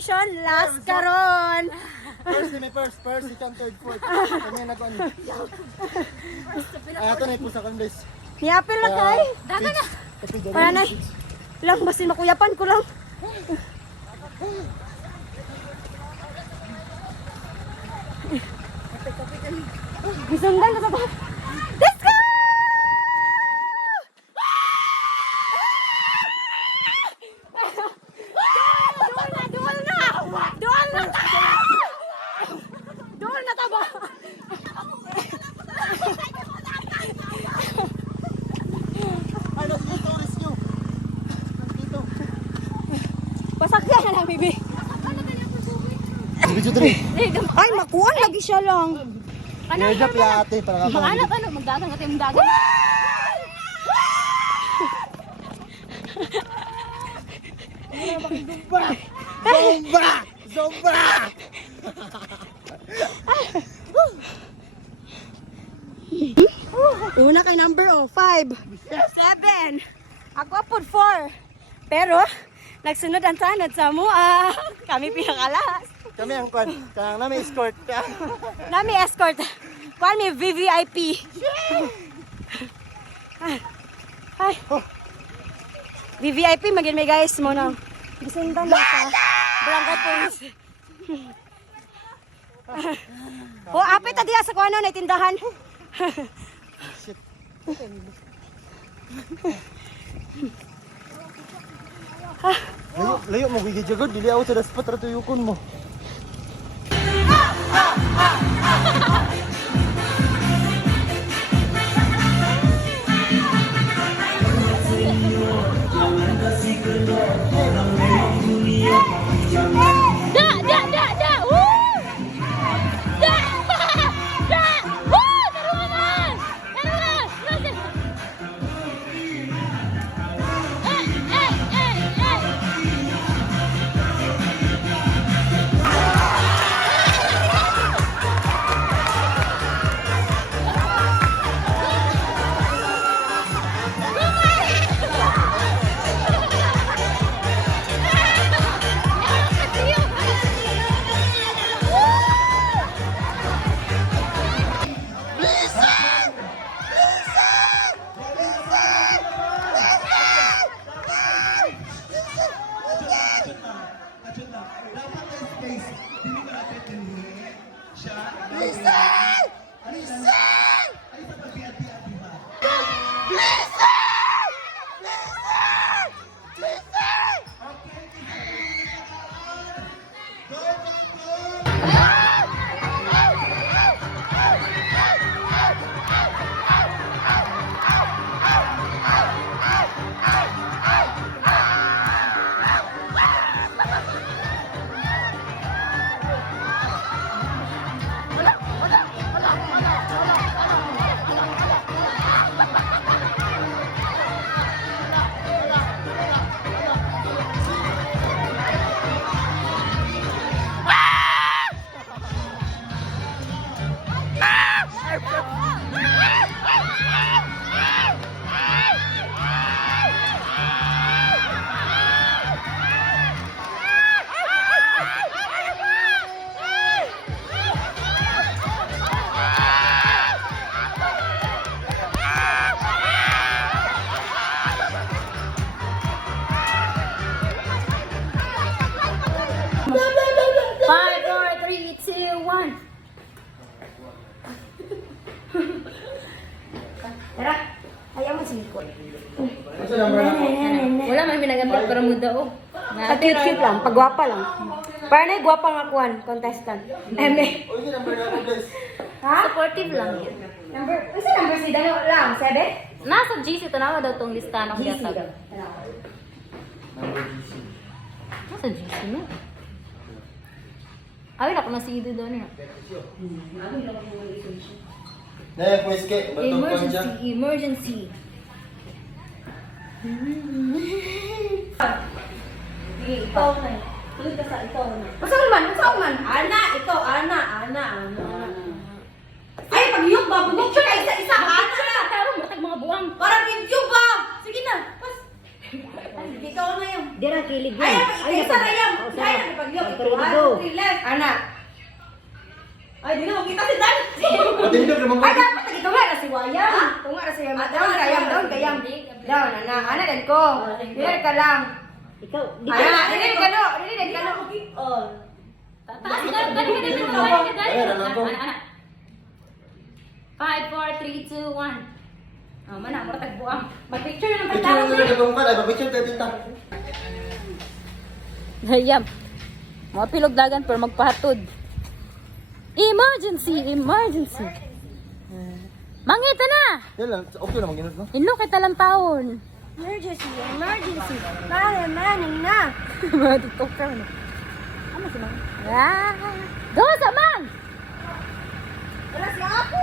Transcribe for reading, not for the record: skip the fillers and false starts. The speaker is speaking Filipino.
competition, last karon. First, may first, second, third, fourth. Kami na ko ano. Ato na ipusa kang guys. Niapil na kay. Daga na. Para na. Lang, basin makuyapan ko lang. Gisundan ka ba? Let's go! Dual na taba! Ano dito, rescue? Dito. Pasakyan na lang, baby. Video dali. Ay, makuha lagi siya lang. Airdrop ya ate para ka. Manganap ano, magdagang natin yung dagat. Zomba! Una kay number 5. 7. Ako po 4. Pero, nagsunod ang tanod sa mua. Kami pinakalas. Kami ang kwan. Kaya namin escort ka. Nami escort. Kuan mi VVIP. Ay. VVIP magin may guys mo na. Gisundan na sa Barangay Police. Apit ta diha sa kuano na tindahan. Layo mo gigit jagod dili ako sa spot ra tuyukon mo. Tara, ayaw mo sinikot. Asa number na? Wala man minagamit para mo daw. Cute-cute lang, pagwapa lang. Para na gwapa nga kuan, contestant. Eme. Oy, sa number na guys. Ha? Supportive lang yun. Number, isa number si Dano lang, 7? Nasa GC, tanawa daw tong listahan ng GC yatag. daw. Number GC. Nasa GC na. Ay, ako na si Ido doon niya. Na pues ke batok ko dyan. Emergency. Ikaw na. Tuloy ka sa ikaw na. Masang man, masang man. Ana, ikaw, ana. Ay, pag-iyok ba? Pag-iyok ka isa-isa. Ana na. Pero matag mga buwang. Para video ba? Sige na. Pas. Ikaw na yun. Dira kilig Ay, isa na yan. na pagliyok ito. 1, 2, 3, left. Ana. Ay, di na kita si Dan. Matindog naman ko. Ay, dapat ito nga na si Wayang. Ito nga na si Wayang. Down, kayang. Down, ana. Ana, dan ko. Diyan ka lang. Ikaw, di Ana, diyan ka no. Diyan ka no. Oh. Taas, gani ka. Ayan, alam ko. Ana. 5, 4, 3, 2, 1. Oh, mana, mura tagbuang. Mag-picture ng Picture pagtawag mo niya. na itong ka. Ay, picture tayo tinta. Hayam. Mga pilog-dagan pero magpahatod. Emergency! Emergency! Mangita na! Yan lang. Okay naman ginod, no? Inlo kay talang taon. Emergency, emergency. Manning na. Mga tiktoker no. Ano si Mang? Ah! Dosa, Mang! Wala si Apo.